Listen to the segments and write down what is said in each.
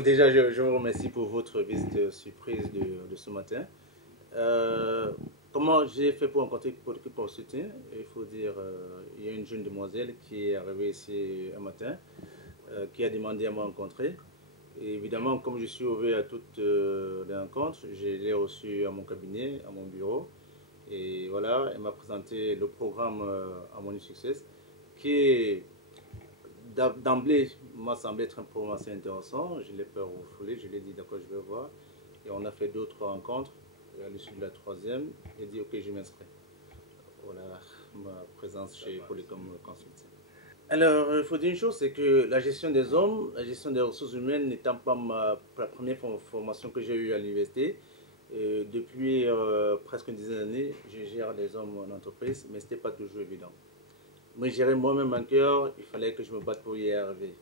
Donc déjà, je vous remercie pour votre visite surprise de ce matin. Comment j'ai fait pour rencontrer Politique Consulting? Il faut dire, il y a une jeune demoiselle qui est arrivée ici un matin, qui a demandé à me rencontrer. Et évidemment, comme je suis ouvert à toutes les rencontres, je l'ai reçue à mon cabinet, à mon bureau. Et voilà, elle m'a présenté le programme Harmony Success, qui est d'emblée m'a semblé être un programme assez intéressant. Je l'ai pas refoulé, je l'ai dit d'accord, je vais voir. Et on a fait d'autres rencontres. Et à l'issue de la troisième, j'ai dit ok, je m'inscris. Voilà ma présence chez Polycom Consulting. Alors, il faut dire une chose, c'est que la gestion des hommes, la gestion des ressources humaines n'étant pas la première formation que j'ai eue à l'université, depuis presque une dizaine d'années, je gère les hommes en entreprise, mais ce n'était pas toujours évident. Moi, gérer moi-même en cœur, il fallait que je me batte pour y arriver.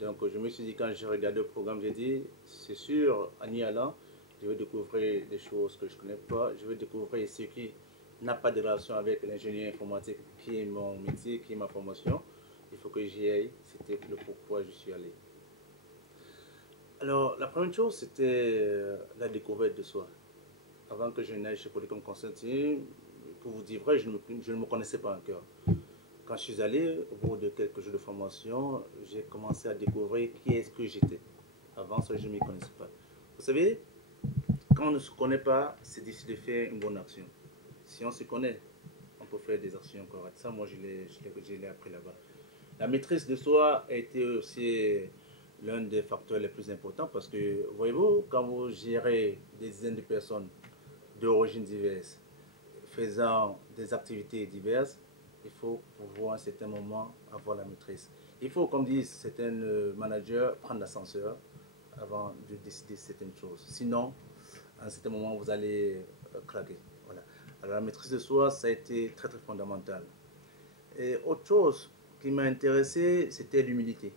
Donc, je me suis dit, quand j'ai regardé le programme, j'ai dit, c'est sûr, en y allant, je vais découvrir des choses que je ne connais pas, je vais découvrir ce qui n'a pas de relation avec l'ingénierie informatique, qui est mon métier, qui est ma formation. Il faut que j'y aille, c'était le pourquoi je suis allé. Alors, la première chose, c'était la découverte de soi. Avant que je n'aille chez Polycom Consulting, pour vous dire vrai, je ne me connaissais pas en cœur. Quand je suis allé, au bout de quelques jours de formation, j'ai commencé à découvrir qui est-ce que j'étais. Avant ça, je ne m'y connaissais pas. Vous savez, quand on ne se connaît pas, c'est difficile de faire une bonne action. Si on se connaît, on peut faire des actions correctes. Ça, moi, je l'ai appris là-bas. La maîtrise de soi a été aussi l'un des facteurs les plus importants parce que, voyez-vous, quand vous gérez des dizaines de personnes d'origines diverses, faisant des activités diverses, il faut pouvoir à un certain moment avoir la maîtrise. Il faut, comme disent certains managers, prendre l'ascenseur avant de décider certaines choses. Sinon, à un certain moment, vous allez craquer. Voilà. Alors la maîtrise de soi, ça a été très très fondamental. Et autre chose qui m'a intéressé, c'était l'humilité.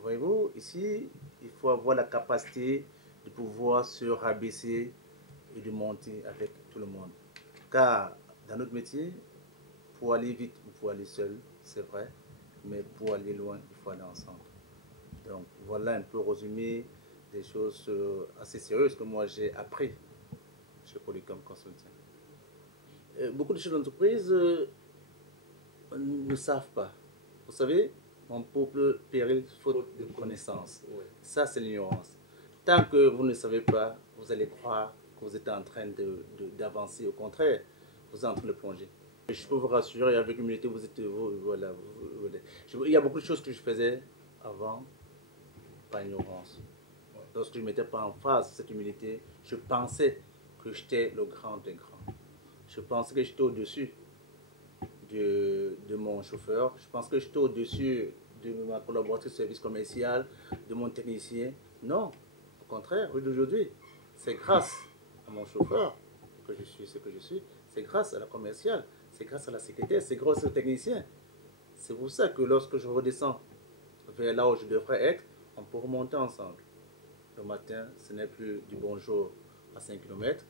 Voyez-vous, ici, il faut avoir la capacité de pouvoir se rabaisser et de monter avec tout le monde. Car dans notre métier, pour aller vite ou pour aller seul, c'est vrai, mais pour aller loin, il faut aller ensemble. Donc voilà un peu résumé des choses assez sérieuses que moi j'ai appris chez Polycom Consulting. Beaucoup de chefs d'entreprise ne savent pas. Vous savez, mon peuple périt faute de connaissances. Ça, c'est l'ignorance. Tant que vous ne savez pas, vous allez croire que vous êtes en train d'avancer. Au contraire, vous êtes en train de plonger. Je peux vous rassurer, avec humilité, vous êtes. Voilà, il y a beaucoup de choses que je faisais avant par ignorance. Lorsque je ne mettais pas en phase cette humilité, je pensais que j'étais le grand des grands. Je pensais que j'étais au-dessus de mon chauffeur. Je pense que j'étais au-dessus de ma collaboratrice de service commercial, de mon technicien. Non, au contraire, aujourd'hui, c'est grâce à mon chauffeur que je suis ce que je suis. C'est grâce à la commerciale, c'est grâce à la secrétaire, c'est grâce au technicien. C'est pour ça que lorsque je redescends vers là où je devrais être, on peut remonter ensemble. Le matin, ce n'est plus du bonjour à 5 km,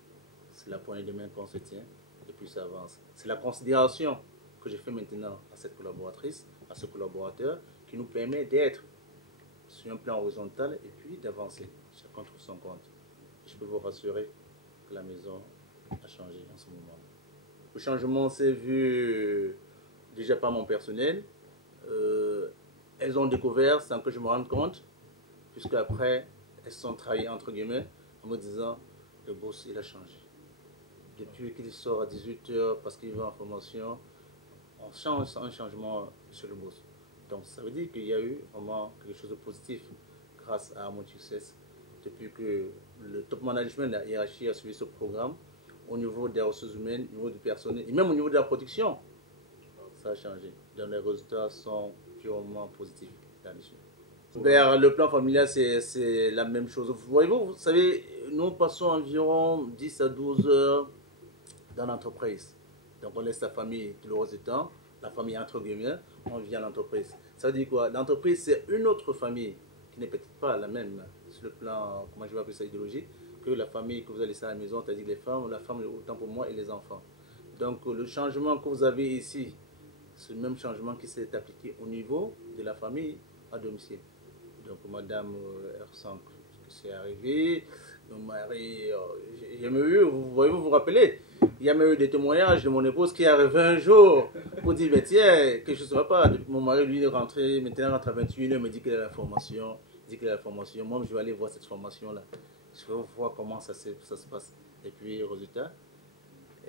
c'est la poignée de main qu'on se tient et puis ça avance. C'est la considération que je fais maintenant à cette collaboratrice, à ce collaborateur, qui nous permet d'être sur un plan horizontal et puis d'avancer. Chacun trouve son compte. Je peux vous rassurer que la maison a changé en ce moment. Le changement s'est vu déjà par mon personnel. Elles ont découvert sans que je me rende compte, puisque après, elles se sont trahies entre guillemets en me disant le boss il a changé. Depuis qu'il sort à 18h parce qu'il va en formation, on change un changement chez le boss. Donc ça veut dire qu'il y a eu vraiment quelque chose de positif grâce à mon succès depuis que le top management, la hiérarchie a suivi ce programme au niveau des ressources humaines, au niveau du personnel et même au niveau de la production. Ça a changé. Donc les résultats sont purement positifs là-dessus. Le plan familial, c'est la même chose. Voyez-vous, vous savez, nous passons environ 10 à 12 heures dans l'entreprise. Donc on laisse la famille tout le reste du temps, la famille entre guillemets, on vient à l'entreprise. Ça veut dire quoi? L'entreprise, c'est une autre famille qui n'est peut-être pas la même sur le plan, comment je vais appeler ça, idéologique, que la famille que vous allez laisser à la maison, c'est-à-dire les femmes, la femme autant pour moi et les enfants. Donc le changement que vous avez ici, c'est le même changement qui s'est appliqué au niveau de la famille à domicile. Donc, madame, elle ressent que c'est arrivé. Mon mari, il y a eu, vous vous rappelez, il y a eu des témoignages de mon épouse qui est arrivé un jour pour dire, ben, tiens, quelque chose ne va pas. Mon mari, lui, est rentré, maintenant, rentre à 21h, me dit qu'il a la formation. Il dit qu'il a la formation. Moi, je vais aller voir cette formation-là. Je vais voir comment ça se passe. Et puis, résultat,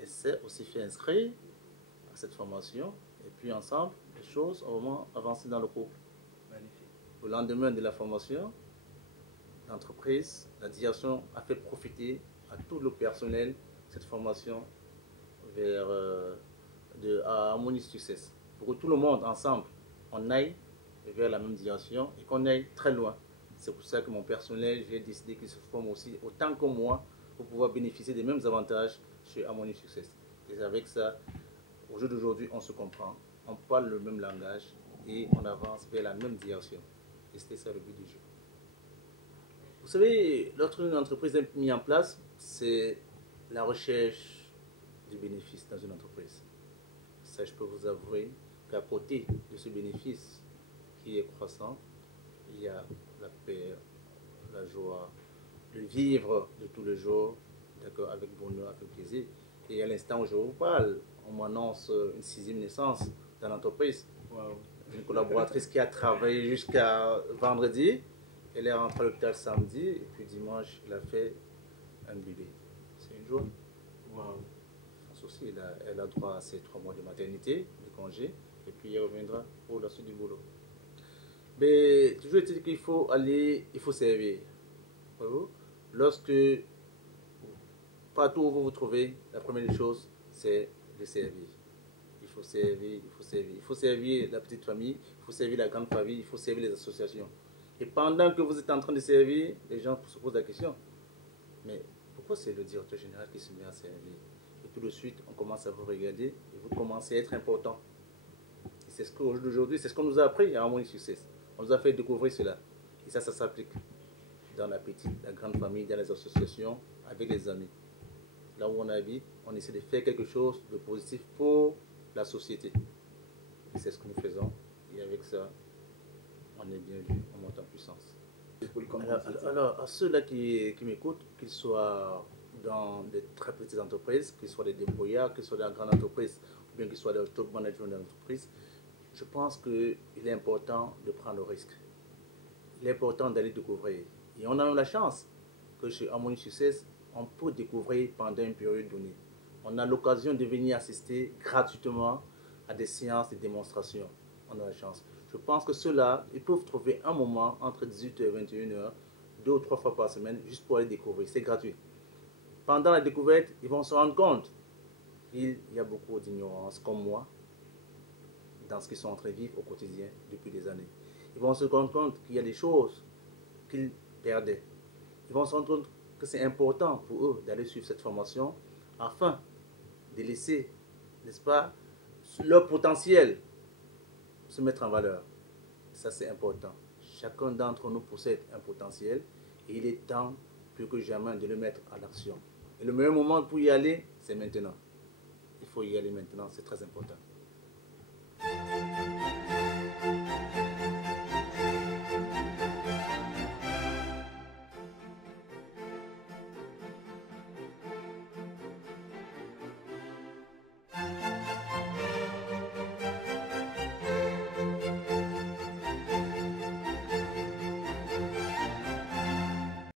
elle s'est aussi fait inscrire à cette formation. Et puis, ensemble, les choses ont vraiment avancé dans le couple. Magnifique. Au lendemain de la formation, l'entreprise, la direction a fait profiter à tout le personnel cette formation vers à Harmony Success. Pour que tout le monde ensemble, on aille vers la même direction et qu'on aille très loin. C'est pour ça que mon personnel, j'ai décidé qu'il se forme aussi autant que moi pour pouvoir bénéficier des mêmes avantages chez Harmony Success. Et avec ça, au jour d'aujourd'hui, on se comprend, on parle le même langage et on avance vers la même direction. Et c'était ça le but du jeu. Vous savez, l'autre entreprise a mis en place, c'est la recherche du bénéfice dans une entreprise. Ça, je peux vous avouer qu'à côté de ce bénéfice qui est croissant, il y a la paix, la joie, le vivre de tous les jours, d'accord, avec bonheur, avec plaisir. Et à l'instant où je vous parle, on m'annonce une 6e naissance dans l'entreprise. Wow. Une collaboratrice qui a travaillé jusqu'à vendredi. Elle est rentrée à l'hôpital samedi et puis dimanche, elle a fait un bébé. C'est une joie. Wow. Son souci, elle a droit à ses 3 mois de maternité, de congé, et puis elle reviendra pour la suite du boulot. Mais toujours est-il qu'il faut aller, il faut servir. Voyez-vous? Lorsque, partout où vous vous trouvez, la première chose, c'est de servir. Il faut servir, il faut servir. Il faut servir la petite famille, il faut servir la grande famille, il faut servir les associations. Et pendant que vous êtes en train de servir, les gens se posent la question. Mais pourquoi c'est le directeur général qui se met à servir? Et tout de suite, on commence à vous regarder et vous commencez à être important. Et c'est ce qu'aujourd'hui, c'est ce qu'on nous a appris à Harmony Success. On nous a fait découvrir cela. Et ça s'applique dans la petite, la grande famille, dans les associations, avec les amis. Là où on habite, on essaie de faire quelque chose de positif pour la société. Et c'est ce que nous faisons. Et avec ça, on est bien vu, on monte en puissance. Alors, à ceux-là qui m'écoutent, qu'ils soient dans des très petites entreprises, qu'ils soient des débrouillards, qu'ils soient dans de grandes entreprises, ou bien qu'ils soient dans le top management de l'entreprise, je pense qu'il est important de prendre le risque. Il est important d'aller découvrir. Et on a même la chance que chez Harmony Success, on peut découvrir pendant une période donnée. On a l'occasion de venir assister gratuitement à des séances de démonstration. On a la chance. Je pense que ceux-là, ils peuvent trouver un moment entre 18h et 21h, 2 ou 3 fois par semaine, juste pour aller découvrir. C'est gratuit. Pendant la découverte, ils vont se rendre compte qu'il y a beaucoup d'ignorance, comme moi, dans ce qu'ils sont en train de vivre au quotidien depuis des années. Ils vont se rendre compte qu'il y a des choses qu'ils perdaient. Ils vont se rendre compte que c'est important pour eux d'aller suivre cette formation afin de laisser, n'est-ce pas, leur potentiel se mettre en valeur. Ça, c'est important. Chacun d'entre nous possède un potentiel et il est temps, plus que jamais, de le mettre en action. Et le meilleur moment pour y aller, c'est maintenant. Il faut y aller maintenant, c'est très important.